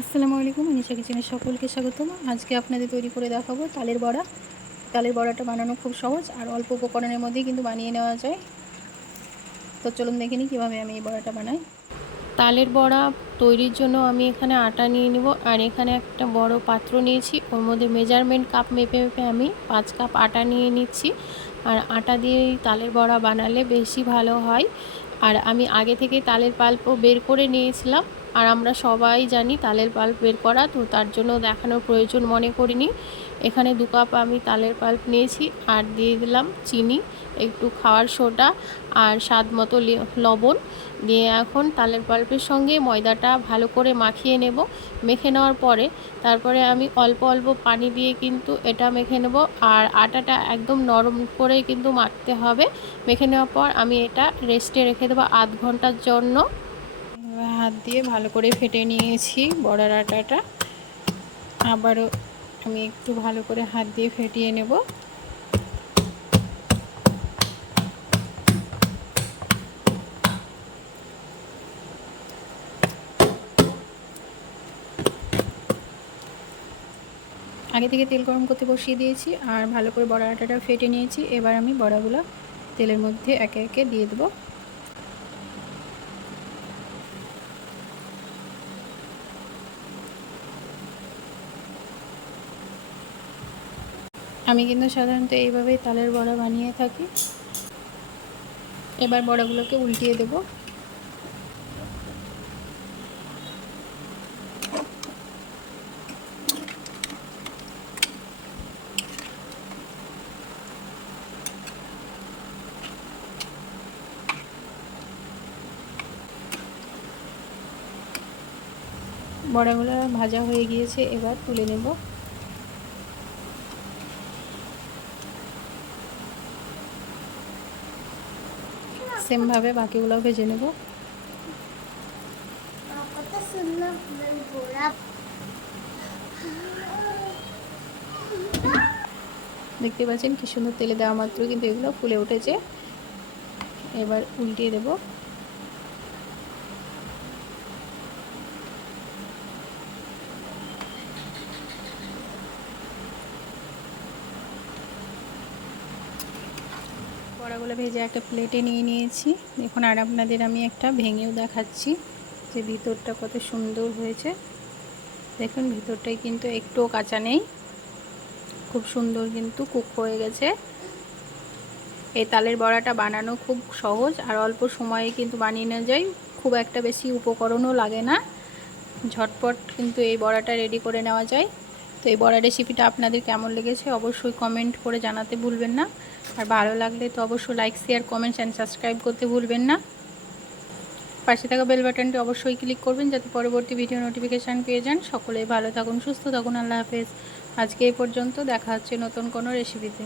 আসসালামু আলাইকুম নিশা কিচেনের সকলকে স্বাগতম। আজকে আপনাদের তৈরি করে দেখাবো তালের বড়া। তালের বড়াটা বানানো খুব সহজ, আর অল্প উপকরণের মধ্যেই কিন্তু বানিয়ে নেওয়া যায়। তো চলুন দেখে নিই কীভাবে আমি এই বড়াটা বানাই। তালের বড়া তৈরির জন্য আমি এখানে আটা নিয়ে নেব, আর এখানে একটা বড় পাত্র নিয়েছি। ওর মধ্যে মেজারমেন্ট কাপ মেপে মেপে আমি পাঁচ কাপ আটা নিয়ে নিচ্ছি। আর আটা দিয়ে তালের বড়া বানালে বেশি ভালো হয়। আর আমি আগে থেকে তালের পাল্প বের করে নিয়েছিলাম। আর আমরা সবাই জানি তালের পাল্প বের করা, তো তার জন্য দেখানোর প্রয়োজন মনে করিনি। এখানে দু কাপ আমি তালের পাল্প নিয়েছি, আর দিয়ে দিলাম চিনি, একটু খাওয়ার সোডা আর স্বাদ মতো লবণ। দিয়ে এখন তালের পাল্পের সঙ্গে ময়দাটা ভালো করে মাখিয়ে নেব, মেখে নেওয়ার পরে। তারপরে আমি অল্প অল্প পানি দিয়ে কিন্তু এটা মেখে নেব, আর আটাটা একদম নরম করে কিন্তু মাখতে হবে। মেখে নেওয়ার পর আমি এটা রেস্টে রেখে দেবো আধ ঘণ্টার জন্য। হাত দিয়ে ভালো করে ফেটে নিয়েছি বড়ার আটাটা। আবারও আমি একটু ভালো করে হাত দিয়ে ফেটিয়ে নেব। আগে থেকে তেল গরম করতে বসিয়ে দিয়েছি আর ভালো করে বড়া আটাটা ফেটে নিয়েছি। এবার আমি বড়াগুলো তেলের মধ্যে একে একে দিয়ে দেবো। আমি কিন্তু সাধারণত এইভাবেই তালের বড়া বানিয়ে থাকি। এবার বড়াগুলোকে উল্টিয়ে দেব। বড়াগুলো ভাজা হয়ে গিয়েছে, এবার তুলে নেব। সেমভাবে বাকিগুলো ভেজে নেব। দেখতে পাচ্ছেন কি সুন্দর তেলে দেওয়া মাত্র কিন্তু এগুলো ফুলে উঠেছে। এবার উল্টিয়ে দেবো। বড়াগুলো ভেজে একটা প্লেটে নিয়ে নিয়েছি। এখন আর আপনাদের আমি একটা ভেঙেও দেখাচ্ছি যে ভিতরটা কত সুন্দর হয়েছে। দেখুন ভিতরটাই কিন্তু একটুও কাঁচা নেই। খুব সুন্দর কিন্তু কুক হয়ে গেছে। এই তালের বড়াটা বানানো খুব সহজ, আর অল্প সময়ে কিন্তু বানিয়ে নেওয়া যায়। খুব একটা বেশি উপকরণও লাগে না। ঝটপট কিন্তু এই বড়াটা রেডি করে নেওয়া যায়। তো এই বড়া রেসিপিটা আপনাদের কেমন লেগেছে অবশ্যই কমেন্ট করে জানাতে ভুলবেন না। আর ভালো লাগলে তো অবশ্যই like share comments and subscribe করতে ভুলবেন না। পাশে থাকা বেল বাটনটি অবশ্যই ক্লিক করবেন যাতে পরবর্তী ভিডিও নোটিফিকেশান পেয়ে যান। সকলেই ভালো থাকুন, সুস্থ থাকুন, আল্লাহ হাফেজ। আজকে এই পর্যন্ত দেখা হচ্ছে নতুন কোনো রেসিপিতে